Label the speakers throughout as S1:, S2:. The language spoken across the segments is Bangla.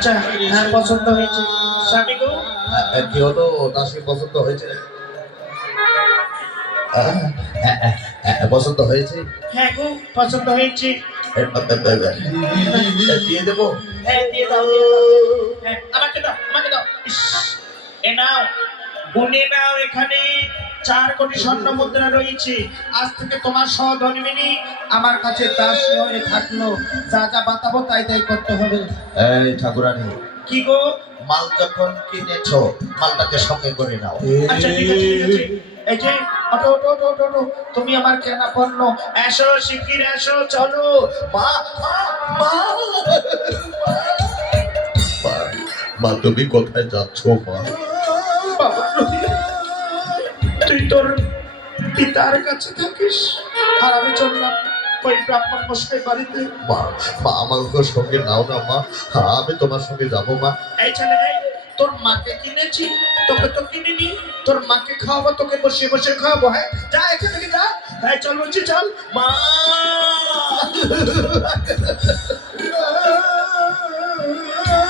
S1: আচ্ছা হ্যাঁ পছন্দ হয়েছে। স্বামী গো?
S2: আহ, কি হলো? দাসী পছন্দ হয়েছে? হ্যাঁ, হ্যাঁ, হ্যাঁ, পছন্দ হয়েছে?
S1: হ্যাঁ গো পছন্দ হয়েছে।
S2: দিয়ে দেবো?
S1: হ্যাঁ দিয়ে দাও হ্যাঁ আমাকে দাও আমাকে দাও। এ নাও গুনে নাও এখানে। চার কোটি স্বর্ণ মুদ্রা রয়েছে। আজ থেকে তোমার সহধর্মিনী আমার কাছে দাস হয়ে থাকল। যা যা বাতাবো তাই তাই করতে হবে।
S2: এই ঠাকুরানি
S1: কি গো?
S2: মাল যখন কিনেছো মালটাকে সঙ্গে করে নাও।
S1: আচ্ছা ঠিক আছে ঠিক আছে। এই যে ওটো ওটো ওটো ওটো ওটো তুমি আমার কেনা পণ্য। এসো শিগগির এসো চলো।
S2: মা। মা, মা তুমি কোথায় যাচ্ছ মা?
S1: তুই তোর পিতার কাছে থাকিস? আর আমি চললাম ওই ব্রাহ্মণ মশাই বাড়িতে।
S2: মা মা আমাকে সঙ্গে নাও না মা। হ্যাঁ, আমি তোমার সঙ্গে যাব মা।
S1: এই ছেলে তোর মাকে কিনেছি তোকে তো কিনিনি। তোর মাকে খাওয়াবো তোকে বসে বসে খাওয়াবো হ্যাঁ? যা এখান থেকে যা। হ্যাঁ চল বলছি চল। মা!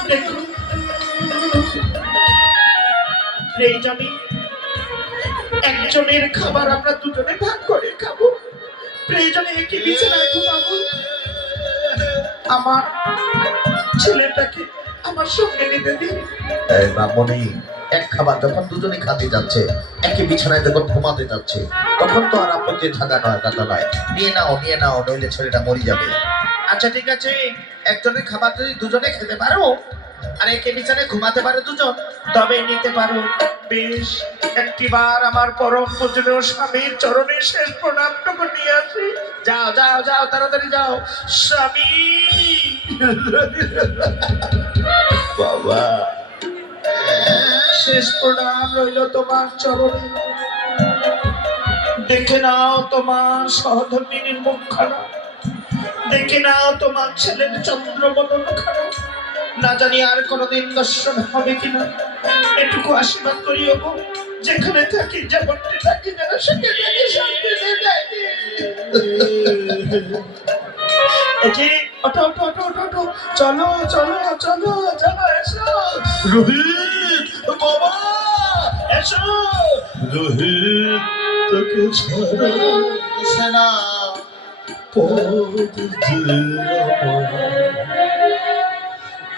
S1: দেখুন। এই জানি একজনের খাবার আমরা দুজনে ভাগ করে খাব। প্রয়োজনে একই বিছানায় ঘুমাবো। আমার ছেলেটাকে আমার সঙ্গে নিতে দিন।
S2: ব্রাহ্মণী এক খাবার যখন দুজনে খাতে যাচ্ছে একই বিছানায় যখন ঘুমাতে যাচ্ছে, তখন তো আর আপত্তি থাকা নয় কথা নয়। নিয়ে নাও নিয়ে নাও, নইলে ছেলেটা মরে যাবে।
S1: আচ্ছা ঠিক আছে, একজনের খাবার যদি দুজনে খেতে পারো আর একে বিছানায় ঘুমাতে পারে দুজন? তবে নিতে পারো। বেশ, একটিবার আমার পরম পূজনীয় স্বামীর চরণে শেষ প্রণামটুকু নিয়ে আসি। যাও যাও যাও, তাড়াতাড়ি যাও। স্বামী!
S2: বাবা!
S1: শেষ প্রণাম রইল তোমার চরণে। দেখে নাও তোমার সহধর্মিনীর মুখখানা। দেখে নাও তোমার ছেলের চন্দ্রবদন খানা না জানি আর কোনোদিন দর্শন হবে কিনা। এটুকু আশীর্বাদ করিও গো যেখানে থাকি যেমনটি থাকি যেন সেখানে শান্তিতে থাকি এই ওঠো ওঠো ওঠো ওঠো ওঠো। চলো চলো চলো চলো এসো।
S2: রোহিত বাবা
S1: এসো।
S2: রোহিত তোকে ছাড়া
S1: সেনা।
S2: পথ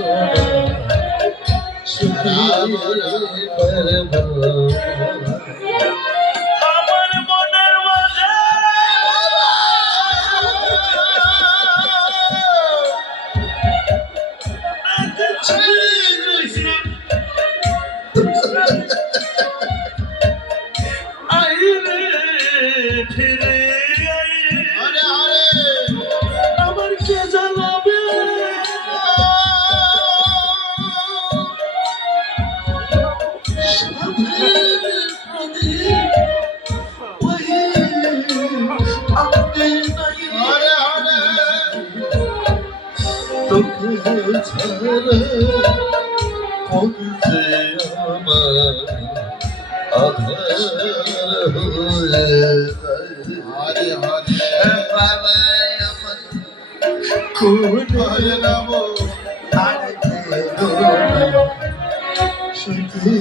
S2: আমার তোকে ছাড়া যে আমার আধার হয়ে।
S1: বাবা আমার
S2: কোথায় নাম আর শুনতে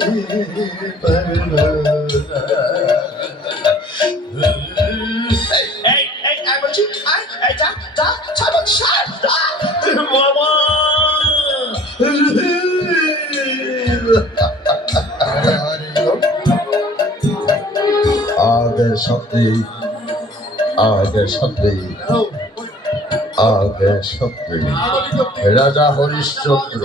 S2: পারল।
S1: এই এই আই বলছি আই যা যা ছাড় ছাড়
S2: শব্দে আগের শব্দে আগের শব্দে। রাজা হরিশ্চন্দ্র।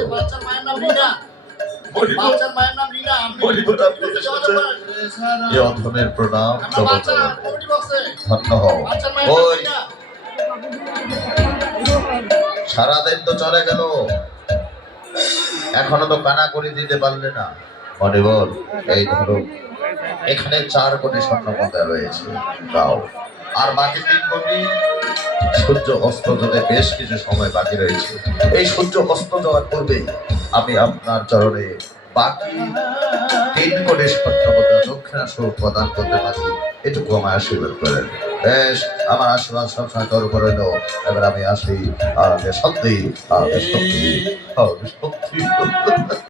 S2: অধমের প্রণাম সারাদিন তো চলে গেল। এখনও তো কানা করে দিতে পারলে না। মনে এই ধরো, এখানে চার কোটি স্বর্ণ রয়েছে দাও। আর বাকি তিন কোটি, সূর্য অস্ত যেতে বেশ কিছু সময় বাকি রয়েছে। এই সূর্য অস্ত যাওয়ার পূর্বে আমি আপনার চরণে বাকি তিন কোটি স্বর্ণ মুদ্রা দক্ষিণা প্রদান করতে পারি। এটুকু আমায় আশীর্বাদ করেন। বেশ, আমার আশীর্বাদ সবসময় তোর উপরে রইল। এবার আমি আসি, আর সত্যি সত্যি, আর সত্যি।